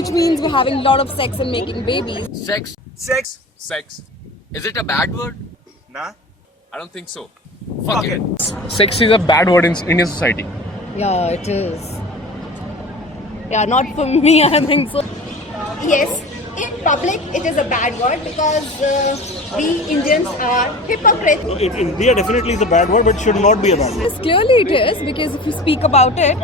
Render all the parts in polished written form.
which means we're having a lot of sex and making babies. Sex. Sex. Is it a bad word? Nah. I don't think so. Fuck it. Sex is a bad word in Indian society. Yeah, it is. Yeah, not for me, I think so. Yes, in public it is a bad word because we Indians are hypocrites. In India definitely is a bad word, but it should not be a bad word. Yes, clearly it is, because if you speak about it,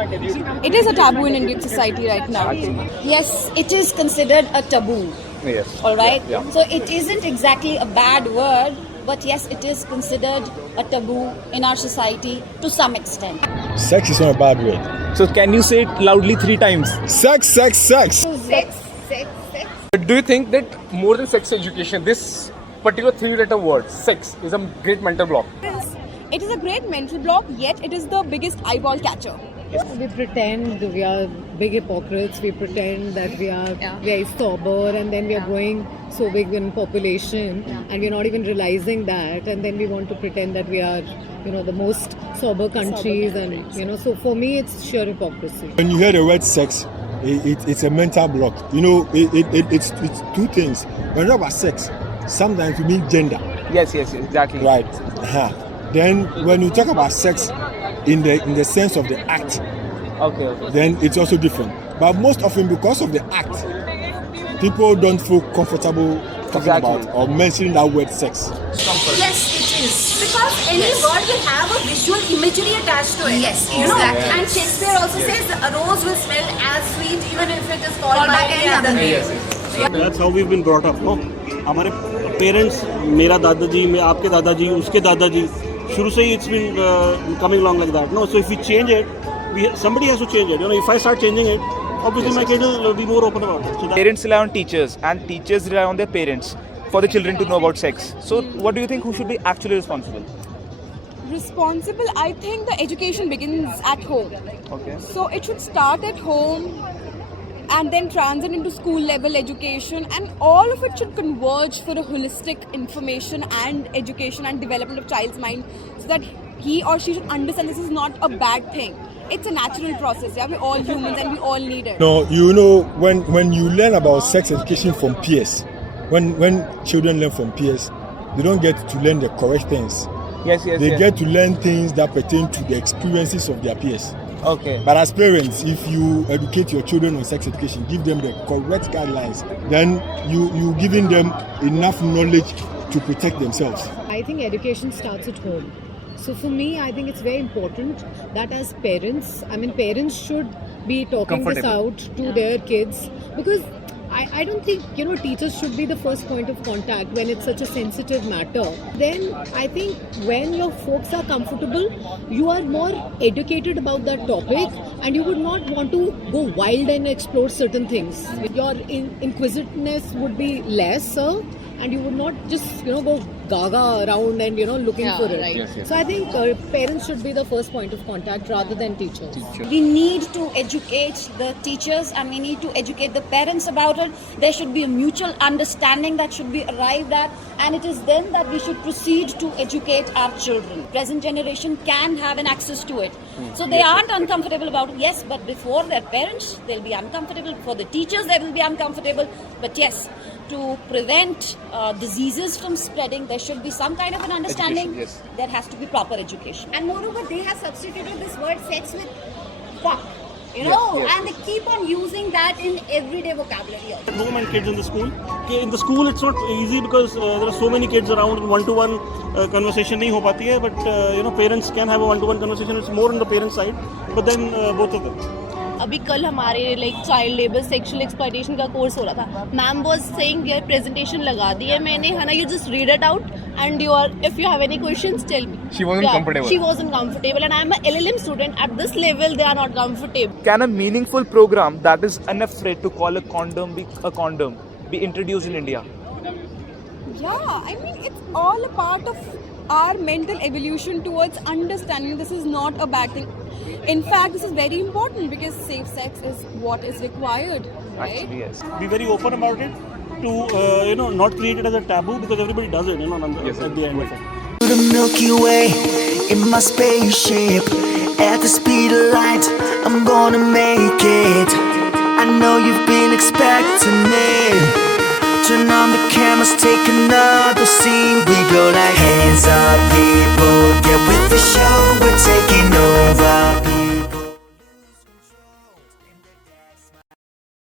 it is a taboo in Indian society right now. Yes, it is considered a taboo. Yes. All right. Yeah. So it isn't exactly a bad word, but yes, it is considered a taboo in our society to some extent. Sex is not a bad word. So can you say it loudly 3 times? Sex. Sex. Do you think that more than sex education, this particular 3-letter word, sex, is a great mental block? It is a great mental block, yet it is the biggest eyeball catcher. We pretend we are big hypocrites. We pretend that we are very sober, and then we are growing so big in population, and we're not even realizing that. And then we want to pretend that we are, the most sober countries, and So for me, it's sheer hypocrisy. When you hear the word sex, it's a mental block. It's 2 things. When you talk about sex, sometimes you mean gender. Yes, exactly. Right. Then when you talk about sex in the sense of the act, Okay. then it's also different. But most often, because of the act, people don't feel comfortable talking about or mentioning that word sex. Yes, it is. Because any word will have a visual imagery attached to it. Yes, exactly. And Shakespeare also says a rose will smell as sweet even if it is called by any other name. That's how we've been brought up, no? हमारे parents, मेरा दादाजी, आपके दादाजी, उसके दादाजी, शुरू से ही it's been coming along like that, no? So if we change it, somebody has to change it. If I start changing it, obviously my kid will be more open about it. So Parents rely on teachers and teachers rely on their parents for the children to know about sex. So what do you think, who should be actually responsible? Responsible, I think the education begins at home. Okay. So it should start at home and then transit into school level education, and all of it should converge for a holistic information and education and development of child's mind, so that he or she should understand this is not a bad thing. It's a natural process. We're all humans and we all need it. No, when you learn about sex education from peers, when children learn from peers, they don't get to learn the correct things. Yes. They get to learn things that pertain to the experiences of their peers. Okay. But as parents, if you educate your children on sex education, give them the correct guidelines, then you giving them enough knowledge to protect themselves. I think education starts at home. So for me, I think it's very important that as parents, parents should be talking this out to their kids, because I don't think, teachers should be the first point of contact when it's such a sensitive matter. Then I think when your folks are comfortable, you are more educated about that topic, and you would not want to go wild and explore certain things. Your inquisitiveness would be less, and you would not just, go gaga around and, looking for it. Right. So I think parents should be the first point of contact rather than teachers. We need to educate the teachers and we need to educate the parents about it. There should be a mutual understanding that should be arrived at, and it is then that we should proceed to educate our children. Present generation can have an access to it. So they aren't uncomfortable about it, yes, but before their parents, they'll be uncomfortable. For the teachers, they will be uncomfortable. But yes, to prevent diseases from spreading, there should be some kind of an understanding. Yes. There has to be proper education. And moreover, they have substituted this word sex with fuck. And they keep on using that in everyday vocabulary. at home and kids in the school. In the school, it's not easy because there are so many kids around, and one-to-one conversation नहीं हो पाती है. But parents can have a one-to-one conversation. It's more on the parent side, but then both of them. अभी कल हमारे child labour sexual exploitation का course हो रहा था. मैम वाज सेइंग यार प्रेजेंटेशन लगा दी है मैंने, है ना, you just read it out and if you have any questions, tell me. She wasn't comfortable. She wasn't comfortable, and I'm an LLM student. At this level, they are not comfortable. Can a meaningful program that is unafraid to call a condom be introduced in India? Yeah, it's all a part of our mental evolution towards understanding this is not a bad thing. In fact, this is very important because safe sex is what is required, right? Actually, yes. Be very open about it to not treat it as a taboo, because everybody does it, at the end of it. To the Milky Way in my spaceship, at the speed of light, I'm gonna make it. I know you've been expecting cameras take another scene. We go like hands up, yeah.